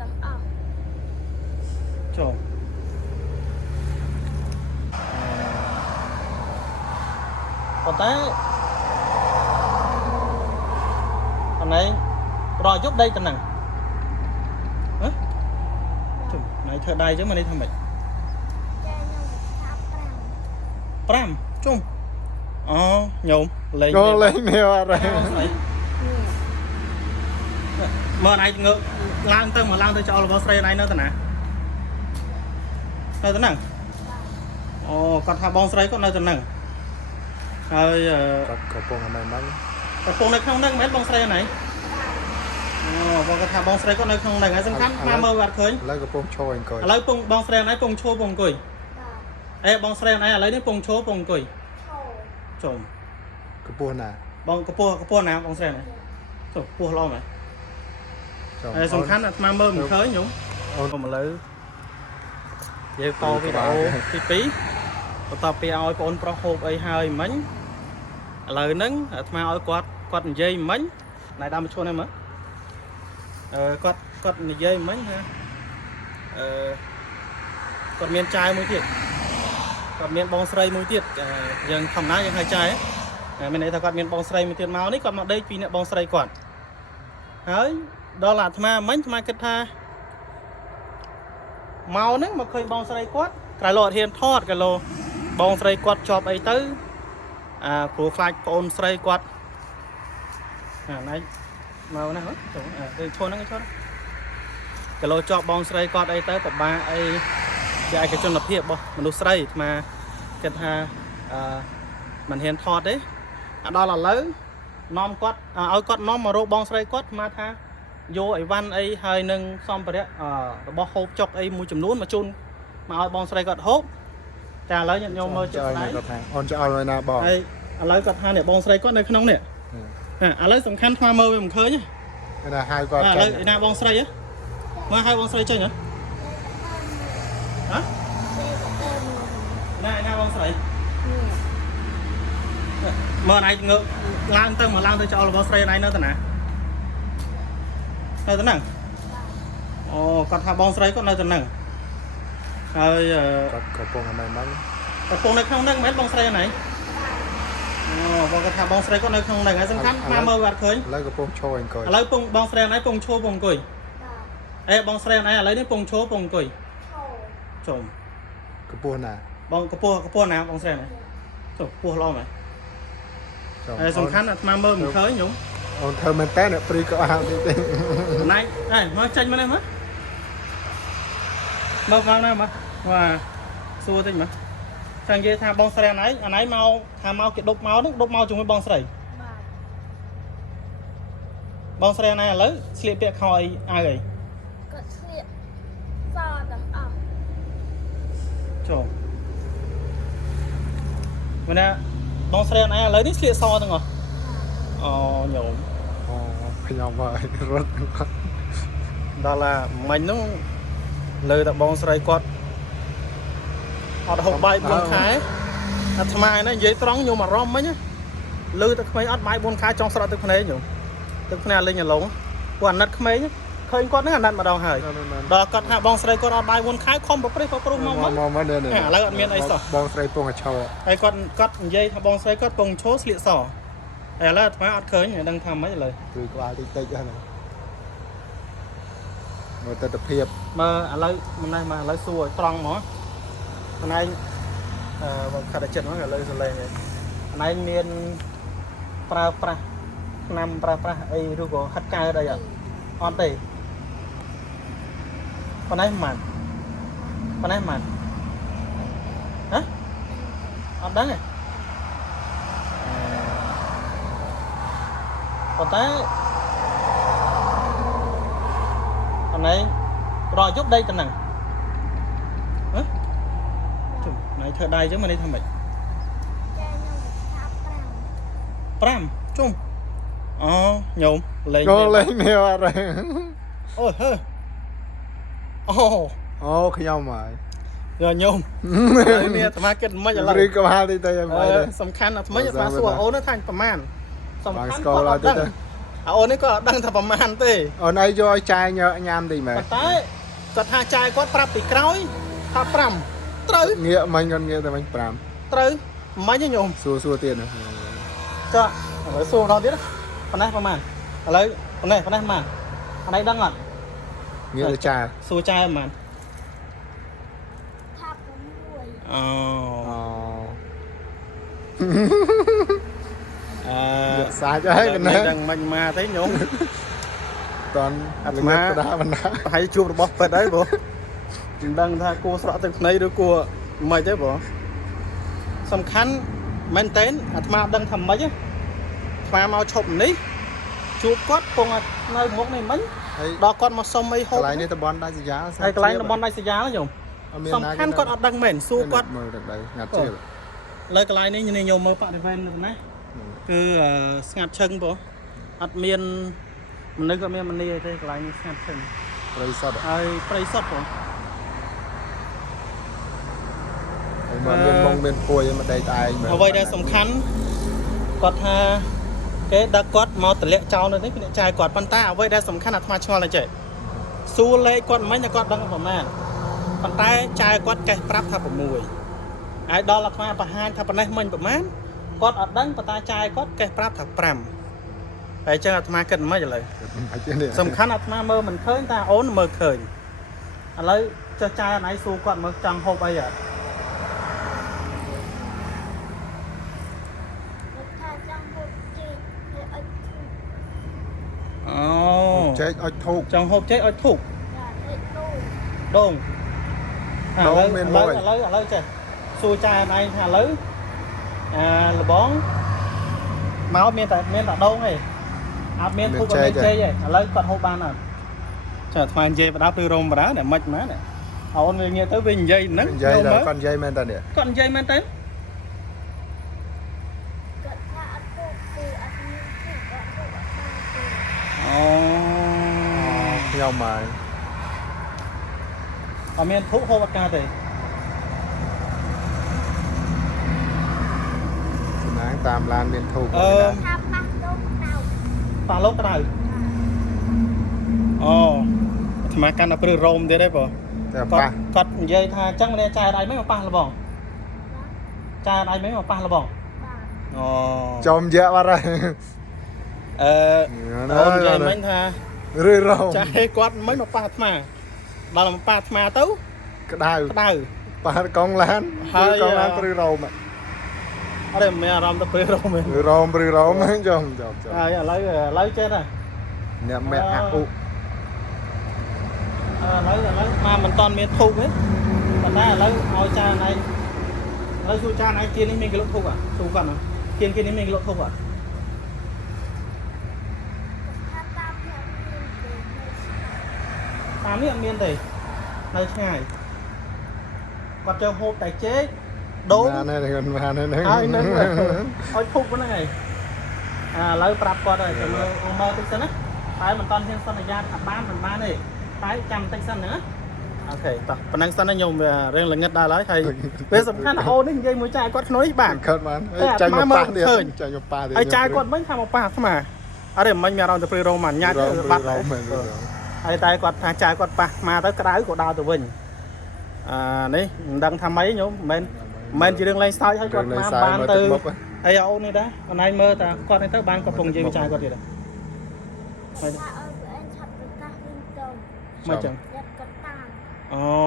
ទាំងអស់ចូលប៉ុន្តែអានេះរយប់ដេកតំណឹងហ៎ជុំណៃធ្វើដៃចឹងមកនេះធ្វើម៉េច ចាខ្ញុំថា 5ជុំអូញោមលេង ចូលលេងនេះអត់ទេ មើលណៃងើឡើងទៅមកឡើងទៅចោលរបស់ស្រីណៃនៅតាណានៅតាហ្នឹងអូគាត់ថាបងស្រីគាត់នៅតាហ្នឹងហើយ គាត់កំពុងអីមិន កំពុងនៅក្នុងហ្នឹងមិនមែនបងស្រីណៃអូបងគាត់ថាបងស្រីគាត់នៅក្នុងហ្នឹងហើយសំខាន់ថាមើលអត់ឃើញ ឥឡូវកំពុងឈរអង្គុយ ឥឡូវពងបងស្រីណៃពងឈោពងអង្គុយអេបងស្រីណៃឥឡូវនេះពងឈោពងអង្គុយចូល កំពុងណា បងកពស់ណាបងស្រីណៃចូលពោះល្អមែនហើយសំខាន់អាត្មាមើលមិនឃើញញោមអូនមកលើយើងតវីដេអូទី2បន្ទាប់ពីឲ្យបងប្រុសហូបអីហើយមិញឥឡូវហ្នឹងអាត្មាឲ្យគាត់និយាយមិញណៃដើមឈុនហ្នឹងមើលគាត់និយាយមិញថាគាត់មានចាយមួយទៀតគាត់មានបងស្រីមួយទៀតយើងធម្មតាយើងហៅចាយមានន័យថាគាត់មានបងស្រីមួយទៀតមកនេះគាត់មកដេកពីអ្នកបងស្រីគាត់ហើយដល់អាត្មាមិញអាត្មាគិតថាមកហ្នឹងមកឃើញបងស្រីគាត់ក្រៅលោអត់ហ៊ានថតក្រៅលោបងស្រីគាត់ជាប់អីទៅព្រោះខ្លាចប្អូនស្រីគាត់ណៃមកណាហ៎ទៅឈរហ្នឹងឈរក្រៅលោជាប់បងស្រីគាត់អីទៅពិបាកអីជាឯកជនភាពរបស់មនុស្សស្រីអាត្មាគិតថាមិនហ៊ានថតទេដល់ឥឡូវនាំគាត់ឲ្យគាត់នាំមករកបងស្រីគាត់អាត្មាថាយកអីវ៉ាន់អីហើយនឹងសម្ភារៈរបស់ហូបចុកអីមួយចំនួនមកជូនមកឲ្យបងស្រីគាត់ហូបតែឥឡូវញាតិញោមមើលចិត្តស្ដាយគាត់ថាអូនចោលនៅណាបង ហើយឥឡូវគាត់ថាអ្នកបងស្រីគាត់នៅក្នុងនេះឥឡូវសំខាន់ថ្មមើលវាមិនឃើញទេ ណាហៅគាត់ ឥឡូវឯណាបងស្រីហ៎មកហៅបងស្រីចេញហ៎ហ៎ណាបងស្រីមើលឯងងើឡើងទៅមកឡើងទៅចោលរបស់ស្រីឯងនៅតាណានៅតាហ្នឹងអូគាត់ថាបងស្រីគាត់នៅតាហ្នឹងហើយគាត់កំពុងអីមិន កំពុងនៅក្នុងហ្នឹងមិនមែនបងស្រីឯងអូបងគាត់ថាបងស្រីគាត់នៅក្នុងហ្នឹងហើយសំខាន់មកមើលអត់ឃើញ ឥឡូវកំពុងឈរអង្គុយ ឥឡូវបងស្រីឯងពងឈោពងអង្គុយអេបងស្រីឯងឥឡូវនេះពងឈោពងអង្គុយចូល កំពុងណា បងកពស់ណាបងស្រីឯងចូលពោះល្អមែនហើយសំខាន់អាត្មាមើលមិនឃើញញោម អូនធ្វើមែនតើអ្នកព្រីក៏អត់ទេ ណៃអេមកចេញមកនេះមើលមកណាមកសួរតិចមើលតែនិយាយថាបងស្រីអាណៃមកថាមកគេដប់មកហ្នឹងដប់មកជាមួយបងស្រីបងស្រីអាណៃឥឡូវស្លៀកពាក់ខោអីអាវអី គាត់ស្លៀកសទាំងអស់ ចូលមែនណាបងស្រីអាណៃឥឡូវនេះស្លៀកសទាំងអស់អូញោម អូខ្ញុំមករត់ ដល់ឡាមិញហ្នឹងលើតែបងស្រីគាត់អត់ហូបបាយ4ខែអាត្មាហ្នឹងនិយាយត្រង់ញោមអារម្មណ៍មិញលើតែក្មេងអត់បាយ4ខែចង់ស្រក់ទឹកភ្នែកញោមទឹកភ្នែកលេងអាឡុងគាត់អាណិតក្មេងឃើញគាត់ហ្នឹងអាណិតម្ដងហើយដល់គាត់ថាបងស្រីគាត់អត់បាយ4ខែខំប្រព្រឹត្តមកឥឡូវអត់មានអីសោះ បងស្រីពងឈរ ហើយគាត់និយាយថាបងស្រីគាត់ពងឈោស្លៀកសហើយឥឡូវអាត្មាអត់ឃើញដឹងថាម៉េចឥឡូវ គឺក្បាលតិចហ្នឹងមើលទស្សនភាព មើលឥឡូវមិនណែមកឥឡូវសួរឲ្យត្រង់ហ្មងណែបងខាត់តែចិត្តហ្នឹងឥឡូវសលេងណែមានប្រើប្រាស់ឆ្នាំប្រើប្រាស់អីឬក៏ហាត់កើតអីអត់ទេប៉ុណ្ណេះមិនហ៎អត់ដឹងទេប៉ុន្តែអានេះរយប់ដេកតំណឹងហ៎ជុំណៃធ្វើដៃចឹងមកនេះធ្វើម៉េច ចាខ្ញុំថា5ជុំអូញោមលេង ចូលលេងនេះអត់ទេ អូយហឺអូខ្ញុំហើយ យកញោមនេះអាត្មាគិតមិនឥឡូវ ព្រីក្បាលតិចទៅ សំខាន់អាថ្មីអាត្មាសួរអូនថាប្រហែលសំខាន់គាត់អត់ដឹង អូននេះក៏អត់ដឹងថាប្រមាណទេ អូនឯងយកឲ្យចាយញ៉ាំតិចមែន ប៉ុន្តែគាត់ថាចាយគាត់ប្រាប់ពីក្រោយថា5ត្រូវ ងាកមិញគាត់ងាកតែមិញ ត្រូវមិញទេញោម 5សួរទៀតណា ចុះឥឡូវសួរម្ដងទៀតប៉ុណ្ណេះប្រហែលឥឡូវប៉ុណ្ណេះប៉ុណ្ណេះប៉ុន្មានអត់ឯងដឹងអត់ ងាកទៅចាយ សួរចាយប៉ុន្មាន ថា6 អូ អូ អឺ សាច់ហើយកណែ ដឹងមិនមកទេញោម តន់ អាត្មា បណ្ដាបណ្ដា ប្រហែលជួបរបស់ពិតហើយបងមិនដឹងថាគួរស្រក់ទឹកភ្នែកឬគួរមិនទេបងសំខាន់មែនតើអាត្មាអត់ដឹងថាម៉េចទេអាត្មាមកឈប់នេះជួបគាត់ពងនៅមុខនេះមិញ ហើយ ដល់គាត់មកសុំអីហូ ក ប ន្លែងនេះតំបន់ដាច់ស្រយាល ហើយកន្លែងតំបន់ដាច់ស្រយាលញោមសំខាន់គាត់អត់ដឹងមែនសួរគាត់ មើលទឹកដីងាត់ជឿ លើកន្លែងនេះញោមមើលបរិវេណទៅណាគឺស្ងាត់ឈឹងបងអត់មានមនុស្សក៏មានមនីទេកន្លែងនេះស្ងាត់ឈឹង ព្រៃសុទ្ធ ហើយព្រៃសុទ្ធបង ហើយមកមានមុងមានពួយមកដេកឯង អ្វីដែលសំខាន់គាត់ថាគេដឹកគាត់មកតម្លាក់ចោលនៅនេះពីអ្នកចាយគាត់ប៉ុន្តែអ្វីដែលសំខាន់អាត្មាឆ្ងល់តែចេះសួរលេខគាត់មិនតែគាត់ដឹងប្រមាណប៉ុន្តែចាយគាត់កេះប្រាប់ថា6ហើយដល់អាត្មាបង្ហាញថាប៉ុណ្ណេះមិញប្រមាណគាត់អត់ដឹងប៉ុន្តែចាយគាត់កេះប្រាប់ថា5ហើយចឹងអាត្មាគិតមិនឥឡូវសំខាន់អាត្មាមើលមិនឃើញតែអូនមើលឃើញឥឡូវចុះចាយអណៃសួរគាត់មើលចង់ហូបអីអត់ ថាចង់ហូបជីគេអត់ អូ ចេកអុចធូប ចង់ហូបចេកឲ្យធូប ចាលេខដូង ដង ដងមានមួយ ឥឡូវចេះសួរចាយឯងថាឥឡូវលបងមកមានតែដងទេអត់មានធូបអត់មានចេកទេឥឡូវគាត់ហូបបានអត់ចាថ្មនិយាយបដាពីរោមបដាតែមិនម៉ាណាអូនវាងាកទៅវានិយាយហ្នឹង និយាយតែគាត់និយាយមែនតើនេះ គាត់និយាយមែនទេ គាត់ថាអត់ហូបទេអត់មានទេអត់ហូបអត់បានទេ អូ ខ្ញុំមក អត់មានធូបហូបអត់កើតទេ ណាងតាមឡានមានធូប ថាប៉ះដូងដៅ ប៉ះលោកក្តៅអូអាត្មាកាន់តែព្រឺរោមទៀតទេបង តែប៉ះ គាត់និយាយថាអញ្ចឹងម្នាក់ចាយដៃមិនមកប៉ះលបងចាយដៃមិនមកប៉ះលបង បាទ អូ ចំយ៉ាបាត់ហើយ អូននិយាយមិញថា រឿយរោម ចាយគាត់មិនមកប៉ះអាត្មាដល់មកប៉ះអាត្មាទៅ ក្តៅ ក្តៅ ប៉ះកង់ឡាន ហើយ កង់ឡានព្រឺរោម អត់ទេមានអារម្មណ៍ទៅព្រឺរោមទេ ព្រឺរោមព្រឺរោមចំចំ ហើយឥឡូវចេះណា អ្នកម៉ែអាអ៊ុ ឥឡូវមកមិនតាន់មានធូបទេប៉ុន្តែឥឡូវឲ្យចាណៃឥឡូវសួរចាណៃគៀននេះមានគេលក់ធូបសួរគាត់ណាគៀននេះមានគេលក់ធូប ថាតាមផ្លូវមានទេនៅឆ្ងាយតាមនេះអត់មានទេនៅឆ្ងាយគាត់ចូលហូបតែចេកដូង បានហើយគាត់បានហើយ ហើយនឹងឲ្យធូបហ្នឹងហើយឥឡូវប្រាប់គាត់ហើយចាំមើលតិចសិនណាតែមិនតាន់ហ៊ានសន្យាថាបានមិនបានទេតែចាំតិចសិនណាអូខេតោះប៉ុណ្ណឹងសិនណាខ្ញុំវារឿងល្ងឹតដល់ហើយពេលសំខាន់អូននេះនិយាយមួយចាយគាត់ខ្នុយបាន គាត់បានចាញ់មកប៉ះទៀតចាញ់មកប៉ះទៀត ហើយចាយគាត់មិញថាមកប៉ះអាត្មាអត់ទេមិញមានអារម្មណ៍ទៅព្រឺរោមអាញ៉ាច់បាត់ហើយហើយតែគាត់ថាចាយគាត់ប៉ះអាត្មាទៅក្តៅក៏ដើរទៅវិញនេះមិនដឹងថាម៉េចញោមមិនមែនជារឿងលេងសើចហើយគាត់មកបានទៅហើយអូននេះដែរអូនឯងមើលតាគាត់នេះទៅបានគាត់ពងនិយាយវិចារគាត់ទៀត ថាឲ្យប្អូនឆាប់ប្រកាសវិញទៅ មកចឹង យ៉ាត់គាត់តាម អូ